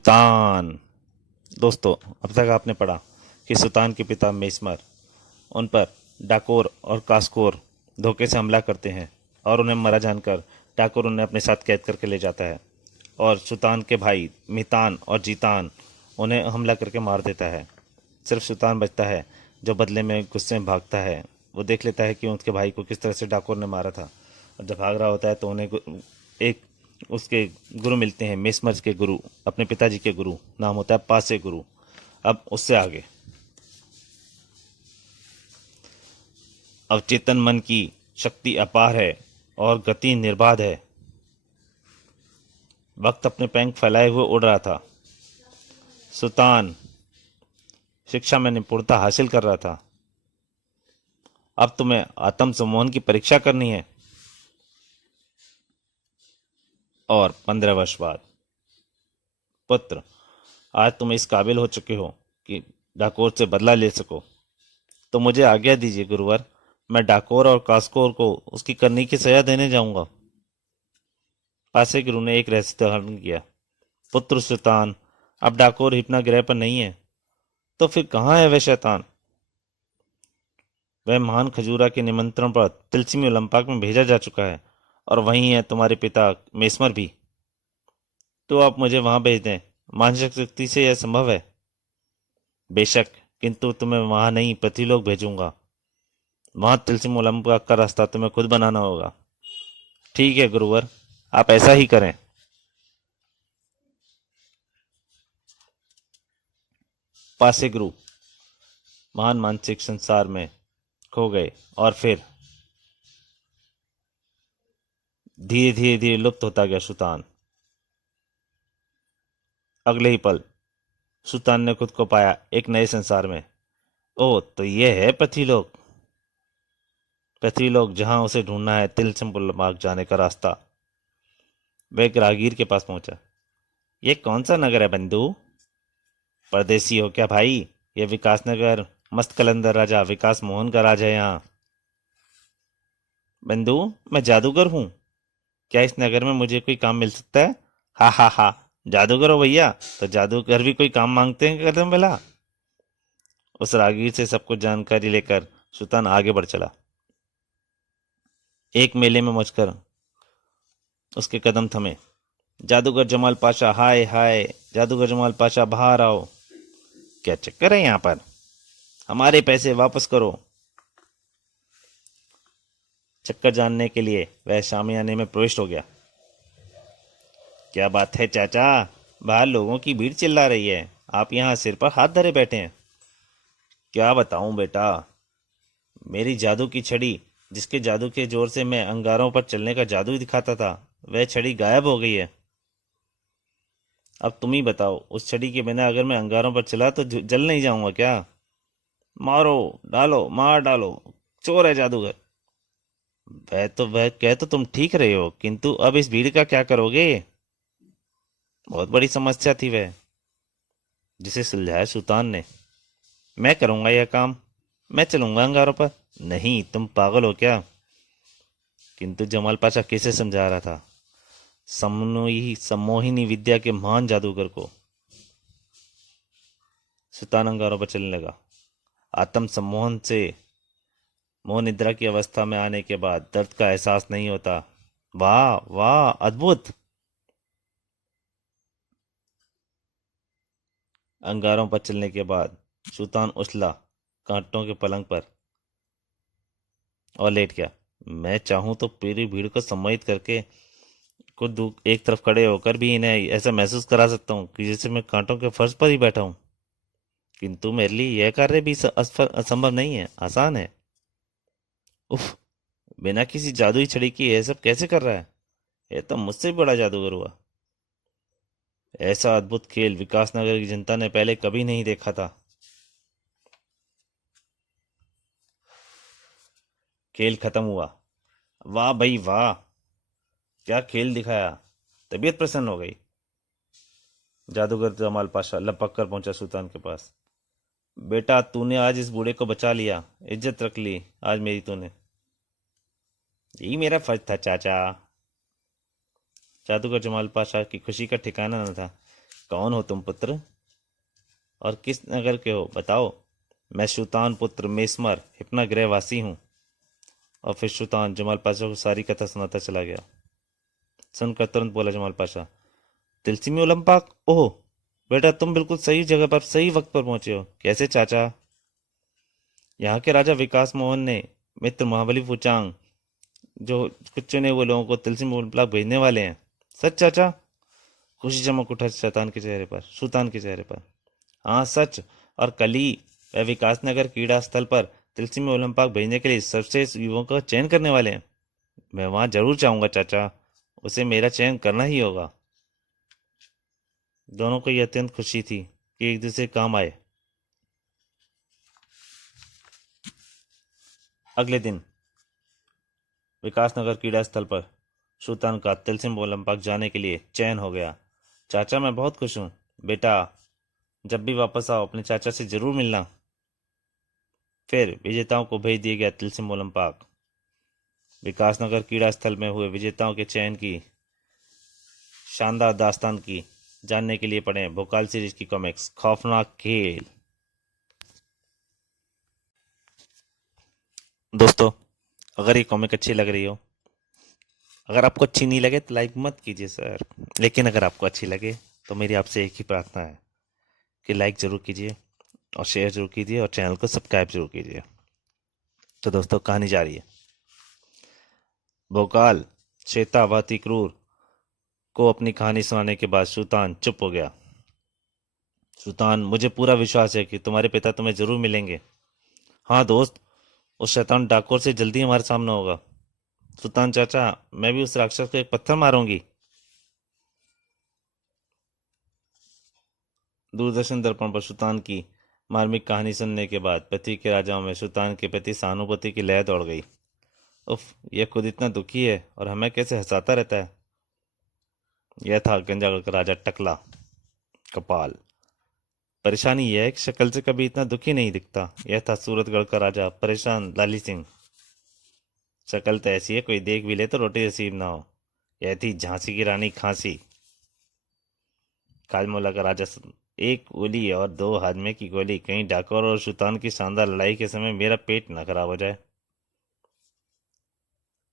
सुल्तान। दोस्तों, अब तक आपने पढ़ा कि सुल्तान के पिता मेस्मर उन पर डाकोर और कास्कोर धोखे से हमला करते हैं और उन्हें मरा जानकर डाकोर उन्हें अपने साथ कैद करके ले जाता है और सुल्तान के भाई मितान और जीतान उन्हें हमला करके मार देता है। सिर्फ सुल्तान बचता है, जो बदले में गुस्से में भागता है। वो देख लेता है कि उसके भाई को किस तरह से डाकोर ने मारा था, और जब भाग रहा होता है तो उन्हें एक उसके गुरु मिलते हैं, मेस्मर्स के गुरु, अपने पिताजी के गुरु। नाम होता है पासे गुरु। अब उससे आगे अवचेतन मन की शक्ति अपार है और गति निर्बाध है। वक्त अपने पंख फैलाए हुए उड़ रहा था। सुल्तान शिक्षा में निपुणता हासिल कर रहा था। अब तुम्हें आत्म सम्मोहन की परीक्षा करनी है। और 15 वर्ष बाद, पुत्र, आज तुम इस काबिल हो चुके हो कि डाकोर से बदला ले सको। तो मुझे आज्ञा दीजिए गुरुवर, मैं डाकोर और कास्कोर को उसकी करनी की सजा देने जाऊंगा। पासे गुरु ने एक रहस्य धारण किया। पुत्र सुल्तान, अब डाकोर हिपना ग्रह पर नहीं है, तो फिर कहाँ है वह शैतान? वह महान खजूरा के निमंत्रण पर तिलस्मी ओलंपाक में भेजा जा चुका है, और वहीं है तुम्हारे पिता मेस्मर भी। तो आप मुझे वहां भेज दें। मानसिक शक्ति से यह संभव है? बेशक, किंतु तुम्हें वहां नहीं, पृथ्वीलोक भेजूंगा। वहां तिलस्मी ओलंपाक का रास्ता तुम्हें खुद बनाना होगा। ठीक है गुरुवर, आप ऐसा ही करें। पासे गुरु महान मानसिक संसार में खो गए, और फिर धीरे धीरे धीरे लुप्त होता गया सुल्तान। अगले ही पल सुल्तान ने खुद को पाया एक नए संसार में। ओ, तो ये है पृथ्वीलोक। पृथ्वीलोक जहां उसे ढूंढना है तिलस्म जाने का रास्ता। वह एक राहगीर के पास पहुंचा। ये कौन सा नगर है बंधु? परदेसी हो क्या भाई? ये विकास नगर, मस्त कलंदर राजा विकास मोहन का राज है यहाँ। बंधु, मैं जादूगर हूँ। क्या इस नगर में मुझे कोई काम मिल सकता है? हा हा हा। जादूगर हो भैया, तो जादूगर भी कोई काम मांगते हैं कदम बेला। उस राहगीर से सब कुछ जानकारी लेकर सुल्तान आगे बढ़ चला। एक मेले में मुझकर उसके कदम थमे। जादूगर जमाल पाशा, हाय हाय, जादूगर जमाल पाशा बाहर आओ। क्या चक्कर है यहाँ पर? हमारे पैसे वापस करो। चक्कर जानने के लिए वह शामियाने में प्रविष्ट हो गया। क्या बात है चाचा? बाहर लोगों की भीड़ चिल्ला रही है, आप यहाँ सिर पर हाथ धरे बैठे हैं। क्या बताऊं बेटा, मेरी जादू की छड़ी, जिसके जादू के जोर से मैं अंगारों पर चलने का जादू दिखाता था, वह छड़ी गायब हो गई है। अब तुम ही बताओ, उस छड़ी के बिना अगर मैं अंगारों पर चला तो जल नहीं जाऊंगा क्या? मारो, डालो, मार डालो, चोर है जादूगर। वह कह तो तुम ठीक रहे हो, किंतु अब इस भीड़ का क्या करोगे? बहुत बड़ी समस्या थी वह, जिसे सुलझाया सुल्तान ने। मैं करूंगा यह काम, मैं चलूंगा अंगारों पर। नहीं, तुम पागल हो क्या? किंतु जमाल पाशा कैसे समझा रहा था सम्मोहिनी विद्या के महान जादूगर को। सुल्तान अंगारों पर चलने लगा। आत्म सम्मोहन से मोह निद्रा की अवस्था में आने के बाद दर्द का एहसास नहीं होता। वाह वाह, अद्भुत! अंगारों पर चलने के बाद सुल्तान उछला कांटों के पलंग पर और लेट गया। मैं चाहूं तो पूरी भीड़ को सम्मोहित करके खुद एक तरफ खड़े होकर भी इन्हें ऐसा महसूस करा सकता हूँ कि जैसे मैं कांटों के फर्श पर ही बैठा हूँ। किंतु मेरे लिए यह कार्य भी असंभव नहीं है, आसान है। उफ! बिना किसी जादुई छड़ी की यह सब कैसे कर रहा है? यह तो मुझसे भी बड़ा जादूगर हुआ। ऐसा अद्भुत खेल विकासनगर की जनता ने पहले कभी नहीं देखा था। खेल खत्म हुआ। वाह भाई वाह, क्या खेल दिखाया! तबीयत प्रसन्न हो गई। जादूगर जमाल पाशा लपक कर पहुंचा सुल्तान के पास। बेटा, तूने आज इस बूढ़े को बचा लिया, इज्जत रख ली आज मेरी तूने। यही मेरा फर्ज था चाचा। जादूगर जमाल पाशा की खुशी का ठिकाना न था। कौन हो तुम पुत्र, और किस नगर के हो बताओ। मैं सुल्तान पुत्र मेस्मर हिप्नाग्रह वासी हूँ। और फिर सुल्तान जमाल पाशा को सारी कथा सुनाता चला गया। सुनकर तुरंत बोला जमाल पाशा, तिलस्मी उलम पाक, ओह बेटा, तुम बिल्कुल सही जगह पर सही वक्त पर पहुंचे हो। कैसे चाचा? यहाँ के राजा विकास मोहन ने मित्र महाबली फुचांग जो कुछ चुने हुए लोगों को तिलस्मी उलम पाक भेजने वाले हैं। सच चाचा? खुशी चमक उठा शैतान के चेहरे पर, सुल्तान के चेहरे पर। हाँ सच। और कल ही वह विकास नगर क्रीड़ा स्थल पर तिलस्मी उलम पाक भेजने के लिए सर्वश्रेष्ठ युवाओं का चयन करने वाले हैं। मैं वहां जरूर चाहूंगा चाचा, उसे मेरा चयन करना ही होगा। दोनों को यह अत्यंत खुशी थी कि एक दूसरे के काम आए। अगले दिन विकासनगर क्रीड़ा स्थल पर सुल्तान का तिलस्म ओलंपिक जाने के लिए चयन हो गया। चाचा मैं बहुत खुश हूँ। बेटा जब भी वापस आओ अपने चाचा से जरूर मिलना। फिर विजेताओं को भेज दिया गया तिलस्म ओलंपिक। विकासनगर क्रीड़ा स्थल में हुए विजेताओं के चयन की शानदार दास्तान की जानने के लिए पढ़ें भोकाल सीरीज की कॉमिक्स खौफनाक खेल। दोस्तों अगर ये कॉमिक अच्छी लग रही हो, अगर आपको अच्छी नहीं लगे तो लाइक मत कीजिए सर, लेकिन अगर आपको अच्छी लगे तो मेरी आपसे एक ही प्रार्थना है कि लाइक ज़रूर कीजिए और शेयर ज़रूर कीजिए और चैनल को सब्सक्राइब ज़रूर कीजिए। तो दोस्तों कहानी जा रही है। भोकाल श्वेता भाती क्रूर को अपनी कहानी सुनाने के बाद सुल्तान चुप हो गया। सुल्तान मुझे पूरा विश्वास है कि तुम्हारे पिता तुम्हें ज़रूर मिलेंगे। हाँ दोस्त, उस शैतान डाकोर से जल्दी हमारे सामने होगा। सुल्तान चाचा मैं भी उस राक्षस को एक पत्थर मारूंगी। दूरदर्शन दर्पण पर सुल्तान की मार्मिक कहानी सुनने के बाद पृथ्वी के राजाओं में सुल्तान के प्रति सहानुभूति की लहर दौड़ गई। उफ, यह खुद इतना दुखी है और हमें कैसे हंसाता रहता है। यह था गंजागढ़ का राजा टकला कपाल। परेशानी यह है कि शक्ल से कभी इतना दुखी नहीं दिखता। यह था सूरतगढ़ का राजा परेशान लाली सिंह। शक्ल तो ऐसी है कोई देख भी ले तो रोटी नसीब ना हो। यह थी झांसी की रानी खांसी। कालमोला का राजा एक गोली और दो हाजमे की गोली, कहीं डाकोर और सुल्तान की शानदार लड़ाई के समय मेरा पेट न खराब हो जाए।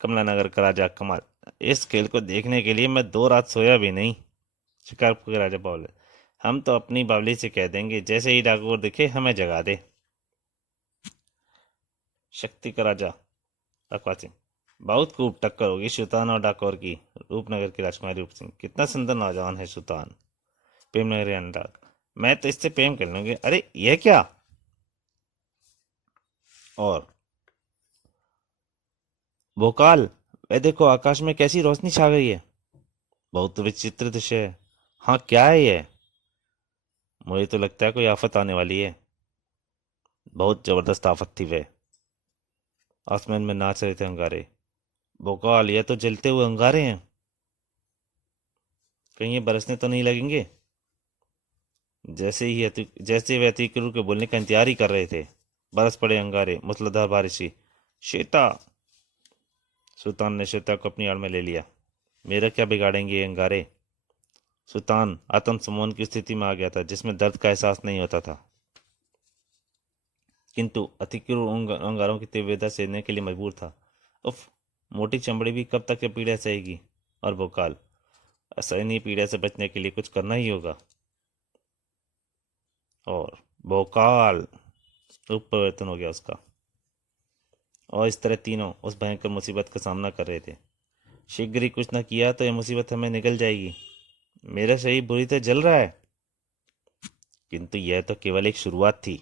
कमला नगर का राजा कमाल। इस खेल को देखने के लिए मैं 2 रात सोया भी नहीं। शिकारपुर के राजा बोले, हम तो अपनी बावली से कह देंगे जैसे ही डाकोर दिखे हमें जगा दे। शक्ति का राजा अकवा सिंह। बहुत खूब टक्कर होगी सुल्तान और डाकोर की। रूपनगर की राजकुमारी रूप सिंह। कितना सुंदर नौजवान है सुल्तान। प्रेमनगर अनुराग। मैं तो इससे प्रेम कर लूंगी। अरे यह क्या? और भोकाल वह देखो आकाश में कैसी रोशनी छा गई है। बहुत विचित्र दृश्य है। हाँ क्या है यह? मुझे तो लगता है कोई आफत आने वाली है। बहुत जबरदस्त आफत थी वह। आसमान में नाच रहे थे अंगारे। भोकाल ये तो जलते हुए अंगारे हैं। कहीं ये बरसने तो नहीं लगेंगे? जैसे वे अतिक्रु के बोलने का इंतजार ही कर रहे थे, बरस पड़े अंगारे मूसलाधार बारिश ही। श्वेता। सुल्तान ने श्वेता को अपनी आड़ में ले लिया। मेरा क्या बिगाड़ेंगे ये अंगारे? सुल्तान आत्मसम्मोहन की स्थिति में आ गया था जिसमें दर्द का एहसास नहीं होता था, किंतु अतिक्रु अंगारों की तीव्रता सहने के लिए मजबूर था। उफ, मोटी चमड़ी भी कब तक ये पीड़ा सहेगी। और भोकाल असहनीय पीड़ा से बचने के लिए कुछ करना ही होगा। और भोकाल रूप परिवर्तन हो गया उसका। और इस तरह तीनों उस भयंकर मुसीबत का सामना कर रहे थे। शीघ्र ही कुछ न किया तो यह मुसीबत हमें निकल जाएगी। मेरा शरीर बुरी तरह जल रहा है। किंतु यह तो केवल एक शुरुआत थी,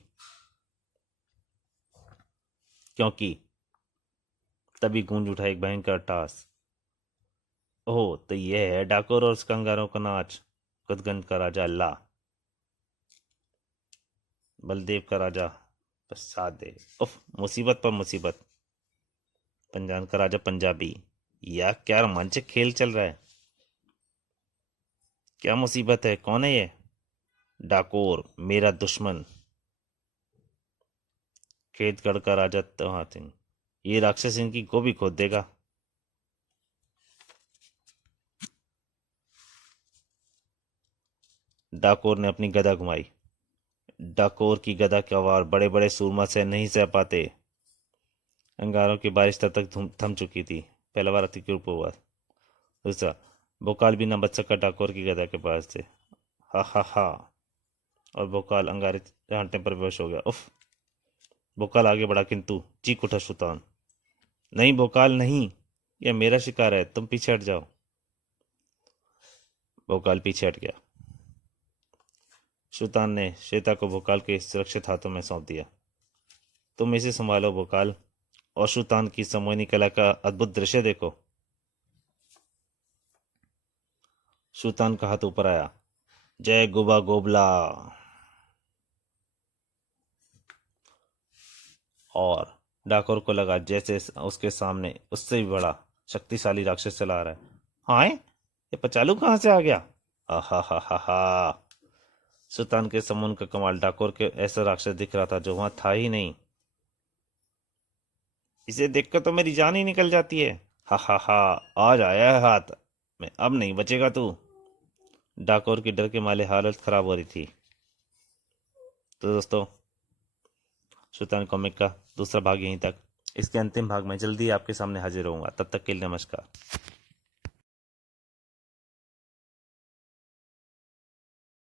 क्योंकि तभी गूंज उठा एक भयंकर टास। ओह, तो यह है डाकोर और उसके अंगारों का नाच। गदगंज का राजा अल्लाह, बलदेव का राजा प्रसाद देव। उफ, मुसीबत पर मुसीबत। पंजाब का राजा पंजाबी। यह क्या रोमांचक खेल चल रहा है। क्या मुसीबत है? कौन है ये? डाकोर मेरा दुश्मन। खेतगढ़ का राजा तहा सिंह। ये राक्षस इनकी गोभी खोद देगा। डाकोर ने अपनी गदा घुमाई। डाकोर की गदा की वार बड़े बड़े सूरमा से नहीं सह पाते। अंगारों की बारिश तब तक थम चुकी थी। पहला बार अति क्रूप हुआ। दूसरा, भोकाल भी न बच सका डाकोर की गदा के पास से। हा हा हा। और भोकाल अंगारे डांटने पर बेहोश हो गया। उफ। भोकाल आगे बढ़ा किंतु चीख उठा सुल्तान। नहीं भोकाल नहीं, यह मेरा शिकार है, तुम पीछे हट जाओ। भोकाल पीछे हट गया। सुल्तान ने श्वेता को भोकाल के सुरक्षित हाथों में सौंप दिया। तुम इसे संभालो भोकाल, और सुल्तान की समोहनी कला का अद्भुत दृश्य देखो। सुल्तान का हाथ ऊपर आया। जय गुबा गोबला। और डाकोर को लगा जैसे उसके सामने उससे भी बड़ा शक्तिशाली राक्षस चला रहा है। हाय, ये पचालू कहाँ से आ गया? आहा हा हा हा। सुल्तान के समून का कमाल डाकोर के ऐसा राक्षस दिख रहा था जो वहां था ही नहीं। इसे देखकर तो मेरी जान ही निकल जाती है। हा हा हा। आज आया है हाथ में, अब नहीं बचेगा तू। डाकोर की डर के मारे हालत खराब हो रही थी। तो दोस्तों, सुल्तान कॉमिक का दूसरा भाग यहीं तक। इसके अंतिम भाग में जल्दी आपके सामने हाजिर होऊंगा। तब तक के लिए नमस्कार।